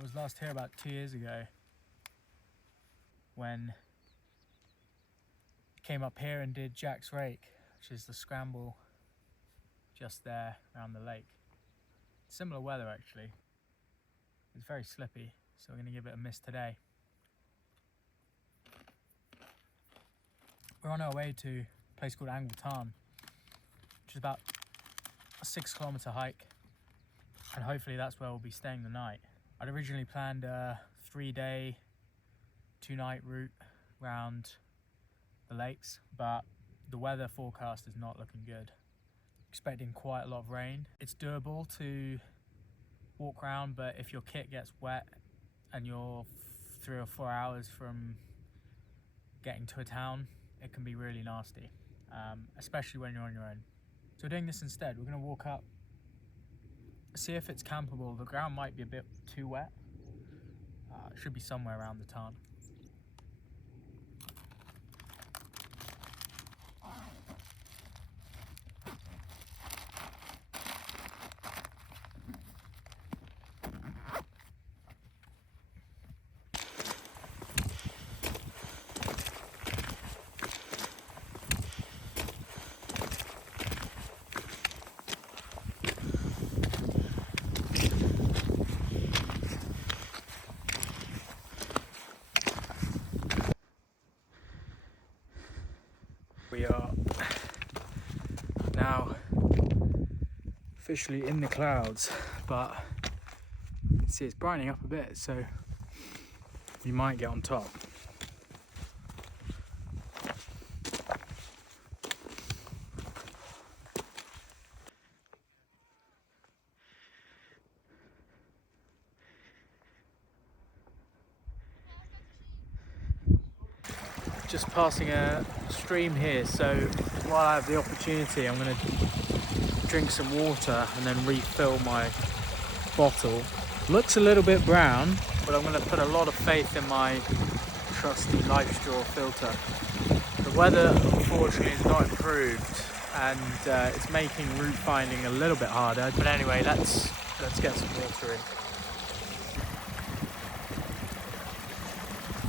was last here about 2 years ago when I came up here and did Jack's Rake, which is the scramble just there around the lake. Similar weather actually. It's very slippy, so we're going to give it a miss today. We're on our way to a place called Tarn, which is about a 6-kilometer hike, and hopefully that's where we'll be staying the night. I'd originally planned a 3-day, 2-night route around the lakes, but the weather forecast is not looking good. Expecting quite a lot of rain. It's doable to walk around, but if your kit gets wet and you're 3 or 4 hours from getting to a town, it can be really nasty, especially when you're on your own. So we're doing this instead. We're going to walk up, see if it's campable. The ground might be a bit too wet. It should be somewhere around the tarn. We are now officially in the clouds, but you can see it's brightening up a bit, so you might get on top. Just passing a stream here, so while I have the opportunity, I'm going to drink some water and then refill my bottle. Looks a little bit brown, but I'm going to put a lot of faith in my trusty Life Straw filter. The weather unfortunately is not improved, and it's making route finding a little bit harder, but anyway, let's get some water in.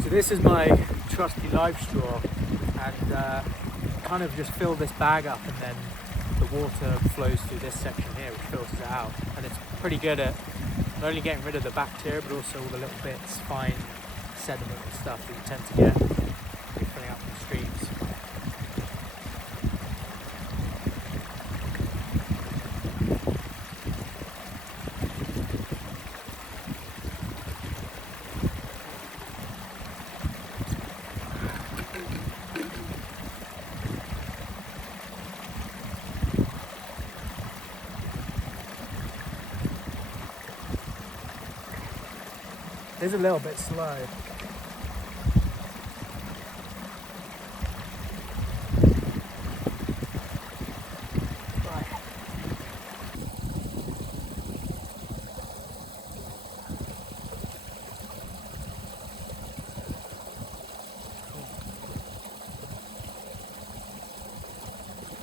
So this is my trusty Life Straw, and kind of just fill this bag up, and then the water flows through this section here, which filters it out, and it's pretty good at not only getting rid of the bacteria but also all the little bits, fine sediment and stuff that you tend to get when filling up from streams. It's a little bit slow.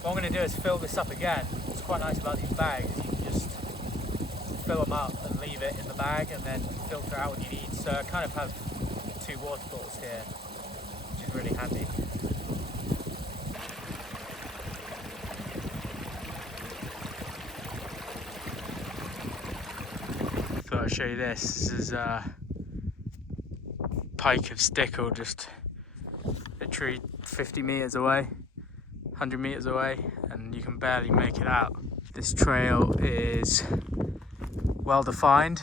What I'm going to do is fill this up again. What's quite nice about these bags, you can just fill them up and leave it in the bag and then filter out when you need. So I kind of have 2 water bottles here, which is really handy. Thought I'd show you this. This is Pike of Stickle, just literally 50 metres away, 100 metres away, and you can barely make it out. This trail is well defined,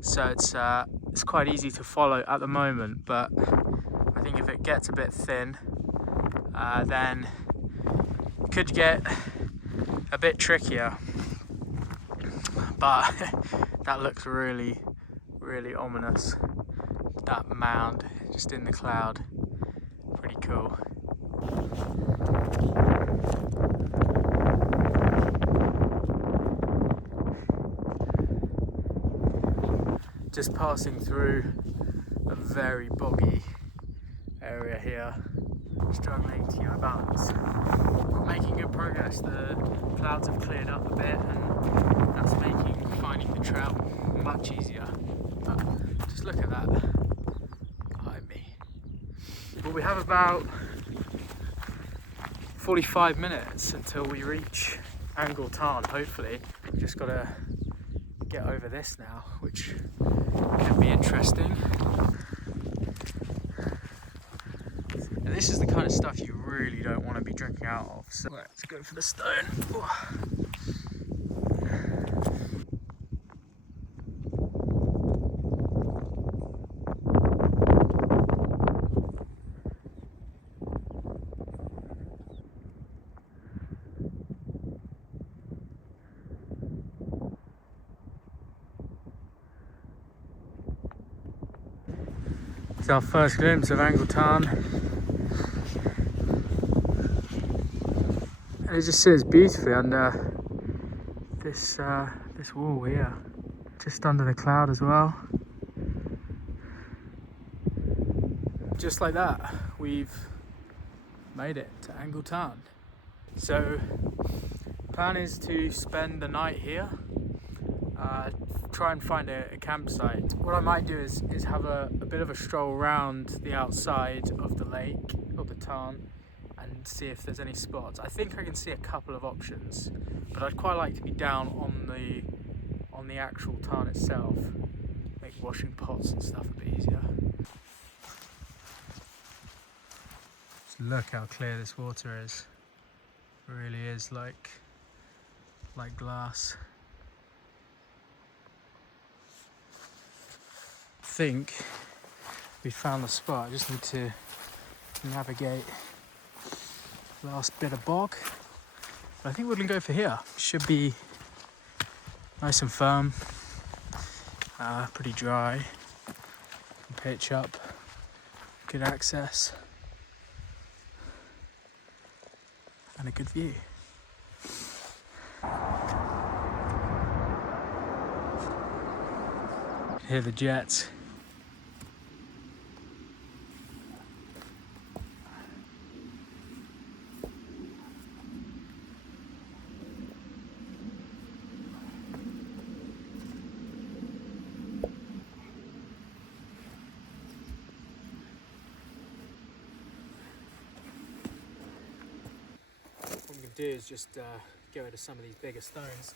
so it's quite easy to follow at the moment, but I think if it gets a bit thin, then it could get a bit trickier, but that looks really, really ominous. That mound just in the cloud, pretty cool. Just passing through a very boggy area here, struggling to get my balance. We're making good progress. The clouds have cleared up a bit, and that's making finding the trail much easier. Just look at that behind me. Well, we have about 45 minutes until we reach Tarn, hopefully. We've just got to get over this now, which can be interesting. And this is the kind of stuff you really don't want to be drinking out of, so let's go for the stone. It's our first glimpse of Tarn. And it just sits beautifully under this this wall here, just under the cloud as well. Just like that, we've made it to Tarn. So, plan is to spend the night here. Try and find a campsite. What I might do is have a bit of a stroll around the outside of the lake, or the tarn, and see if there's any spots. I think I can see a couple of options, but I'd quite like to be down on the actual tarn itself, make washing pots and stuff a bit easier. Just look how clear this water is. It really is like glass. I think we found the spot. I just need to navigate the last bit of bog. But I think we're gonna go for here. Should be nice and firm, pretty dry. Pitch up, good access, and a good view. Hear the jets. What we can do is just get rid of some of these bigger stones.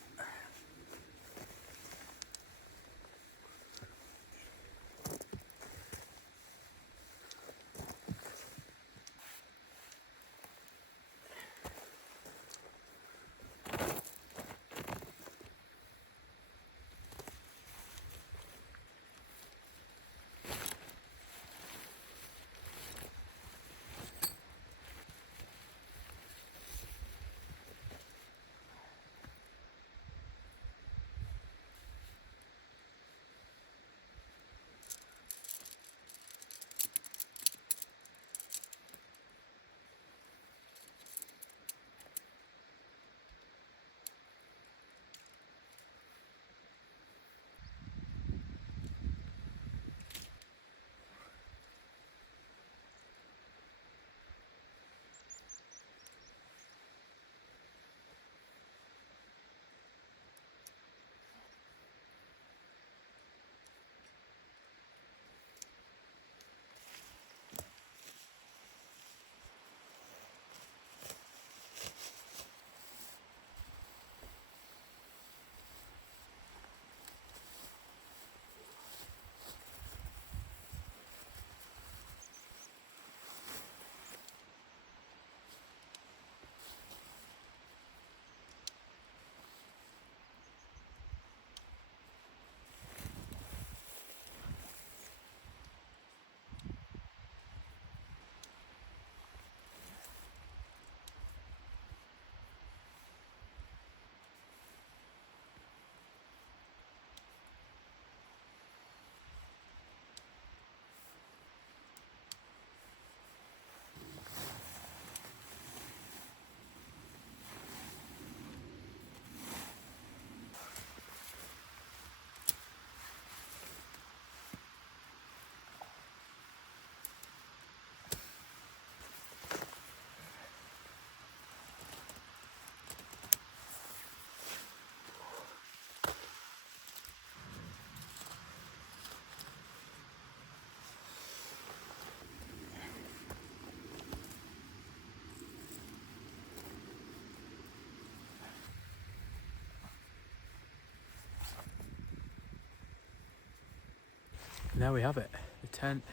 And there we have it. The tent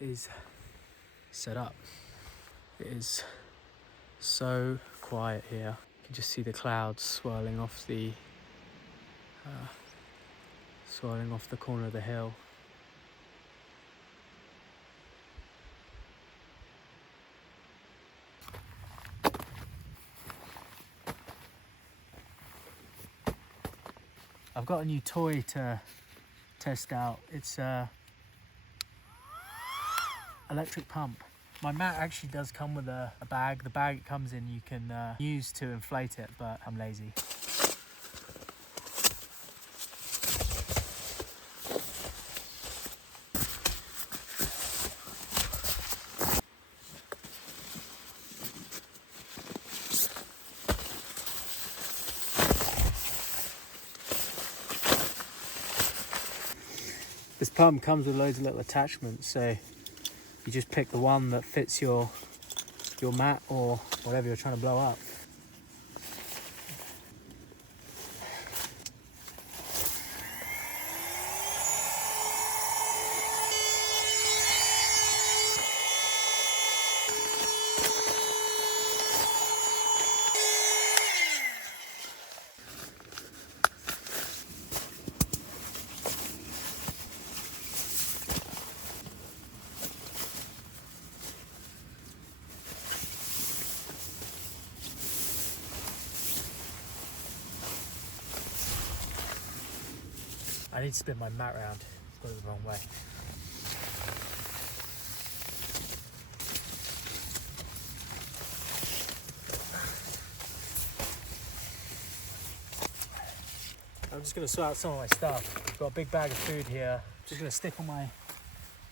is set up. It is so quiet here. You can just see the clouds swirling off the corner of the hill. I've got a new toy to test out. It's a electric pump. My mat actually does come with a bag. The bag it comes in you can use to inflate it, but I'm lazy. This pump comes with loads of little attachments, so you just pick the one that fits your mat or whatever you're trying to blow up. I need to spin my mat around. Got it the wrong way. I'm just going to sort out some of my stuff. Got a big bag of food here. Just going to stick all my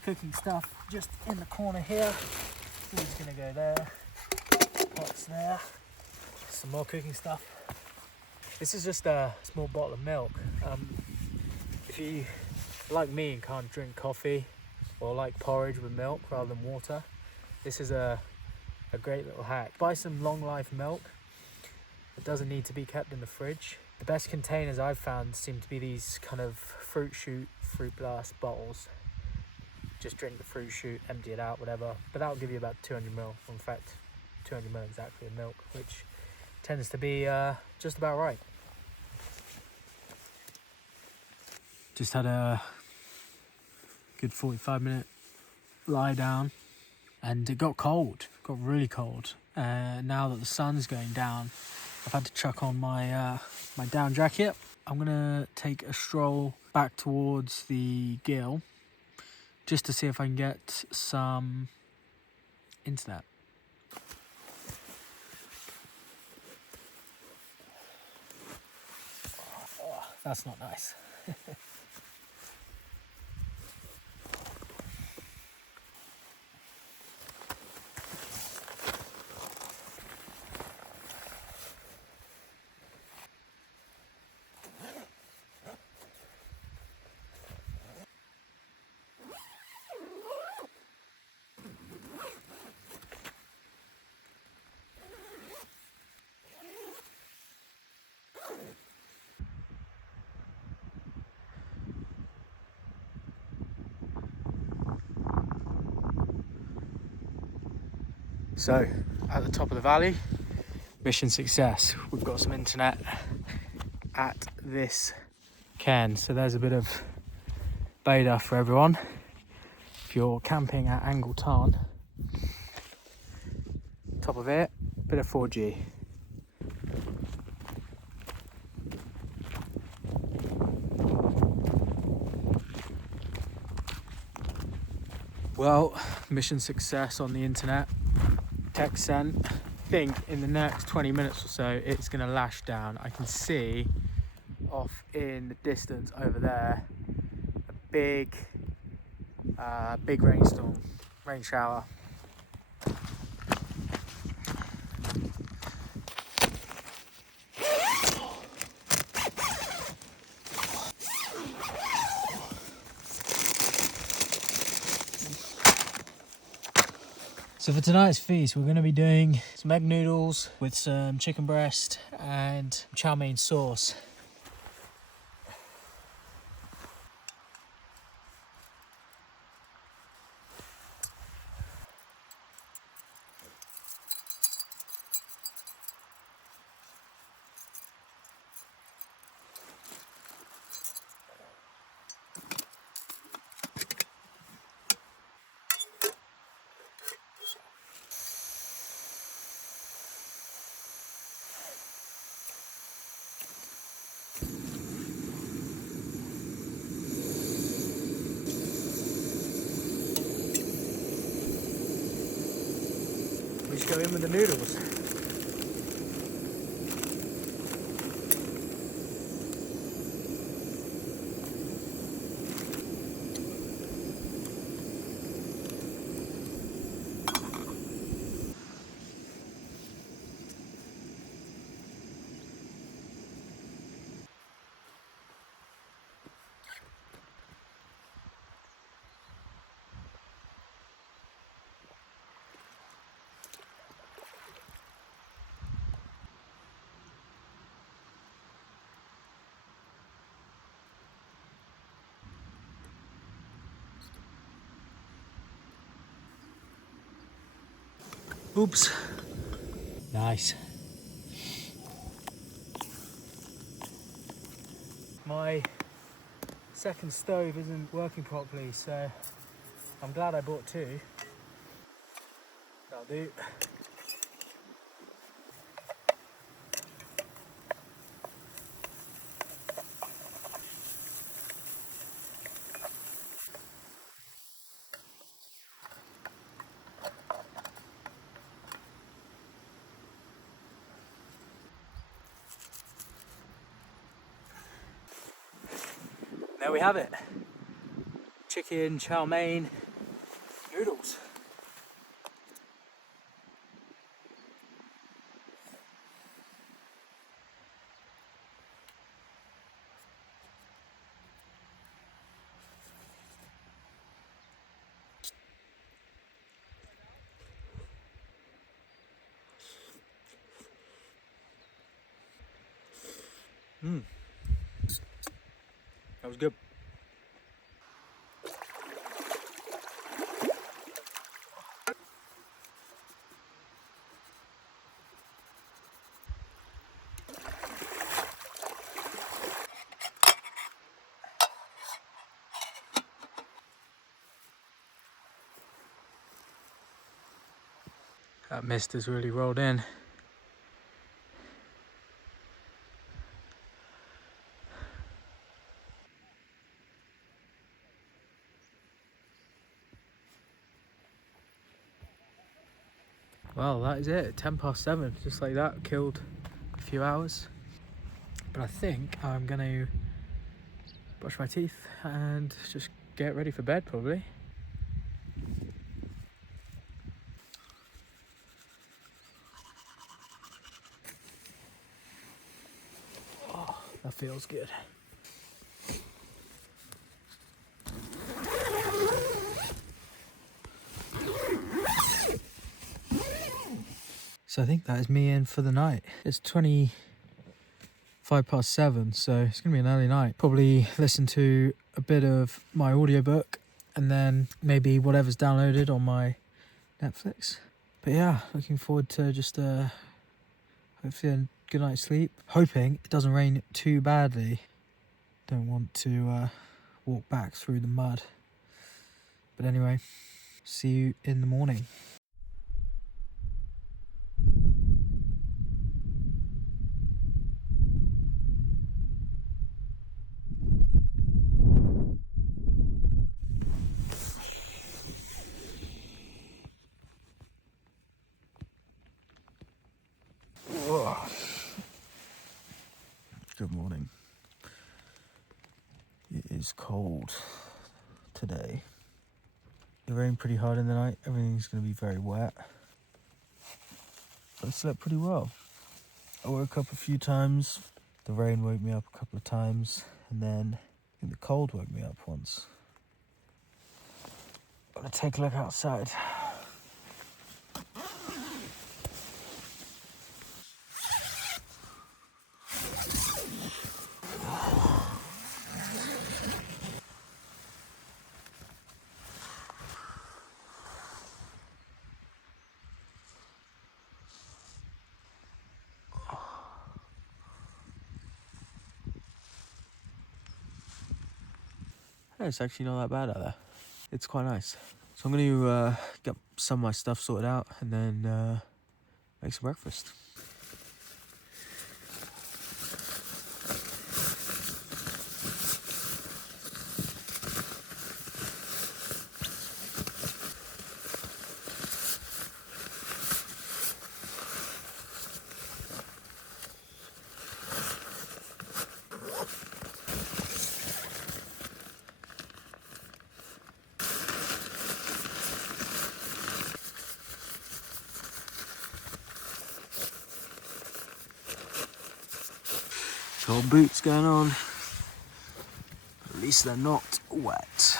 cooking stuff just in the corner here. Food's going to go there. Pots there. Some more cooking stuff. This is just a small bottle of milk. If you, like me, and can't drink coffee or like porridge with milk rather than water, this is a great little hack. Buy some long life milk. It doesn't need to be kept in the fridge. The best containers I've found seem to be these kind of fruit blast bottles. Just drink the fruit shoot, empty it out, whatever. But that'll give you about 200 ml. In fact, 200 ml exactly of milk, which tends to be just about right. Just had a good 45-minute lie down, and it got cold. It got really cold. Now that the sun's going down, I've had to chuck on my my down jacket. I'm gonna take a stroll back towards the gill just to see if I can get some internet. Oh, that's not nice. So, at the top of the valley, mission success. We've got some internet at this cairn. So there's a bit of beta for everyone. If you're camping at Tarn, top of it, bit of 4G. Well, mission success on the internet. Text sent. I think in the next 20 minutes or so it's going to lash down. I can see off in the distance over there a big rainstorm, rain shower. So for tonight's feast, we're going to be doing some egg noodles with some chicken breast and chow mein sauce. just go in with the noodles. Oops. Nice. My second stove isn't working properly, so I'm glad I bought two. That'll do. There we have it. Chicken chow mein noodles. That was good. That mist has really rolled in. Well, that is it. 7:10, just like that. Killed a few hours. But I think I'm gonna brush my teeth and just get ready for bed, probably. Oh, that feels good. So I think that is me in for the night. It's 7:25, so it's gonna be an early night. Probably listen to a bit of my audiobook and then maybe whatever's downloaded on my Netflix. But yeah, looking forward to just hopefully a good night's sleep. Hoping it doesn't rain too badly. Don't want to walk back through the mud. But anyway, see you in the morning. Good morning. It is cold today. It rained pretty hard in the night. Everything's going to be very wet. But I slept pretty well. I woke up a few times. The rain woke me up a couple of times. And then I think the cold woke me up once. I'm going to take a look outside. It's actually not that bad out there. It's quite nice. So I'm going to get some of my stuff sorted out and then make some breakfast. cold boots going on. At least they're not wet.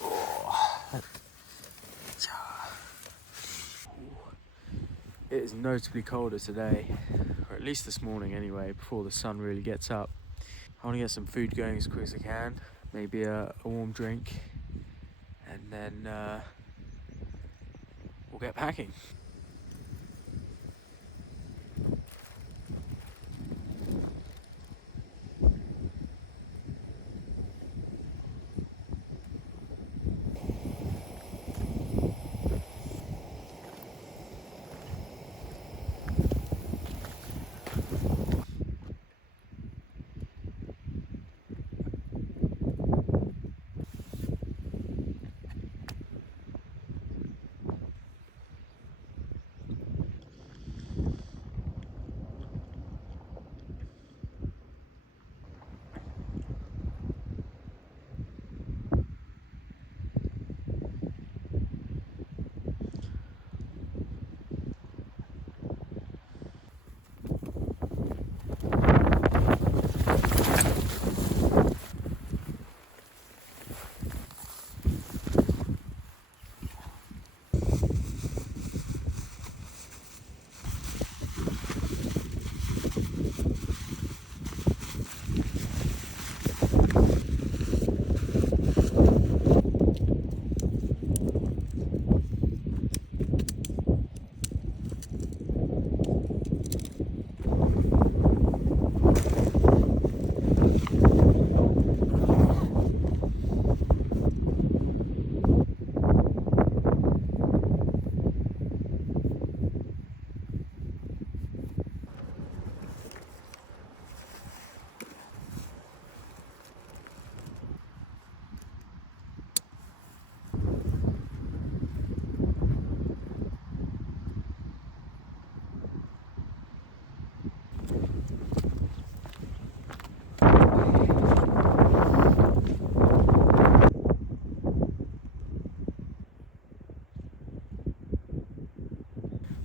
Oh. It is notably colder today, or at least this morning anyway, before the sun really gets up. I want to get some food going as quick as I can, maybe a warm drink, and then we'll get packing.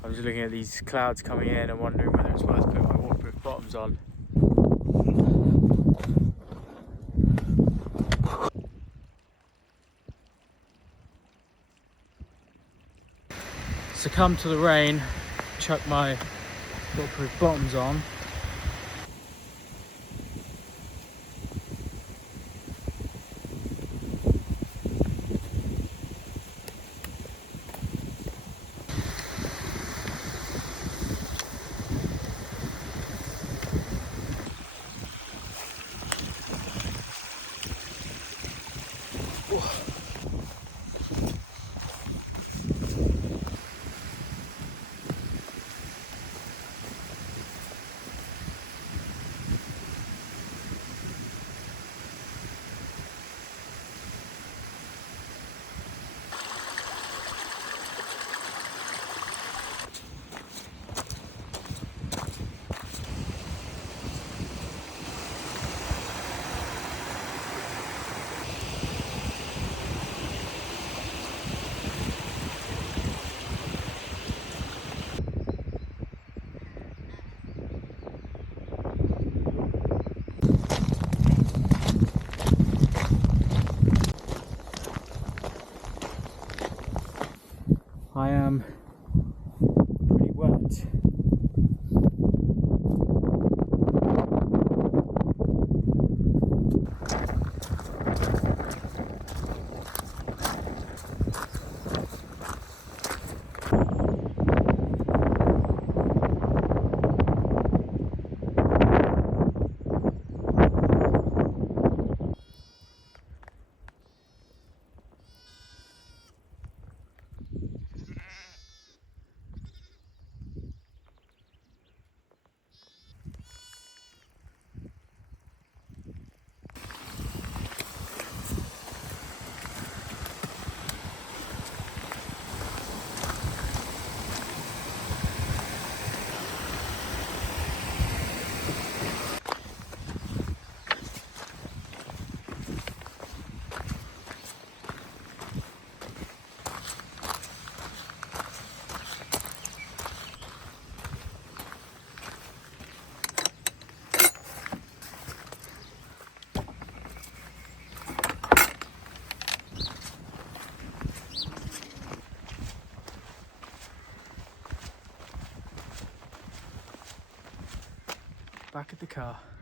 I was looking at these clouds coming in and wondering whether it's worth putting my waterproof bottoms on. Succumb to the rain, chuck my waterproof bottoms on. I am pretty wet. back at the car.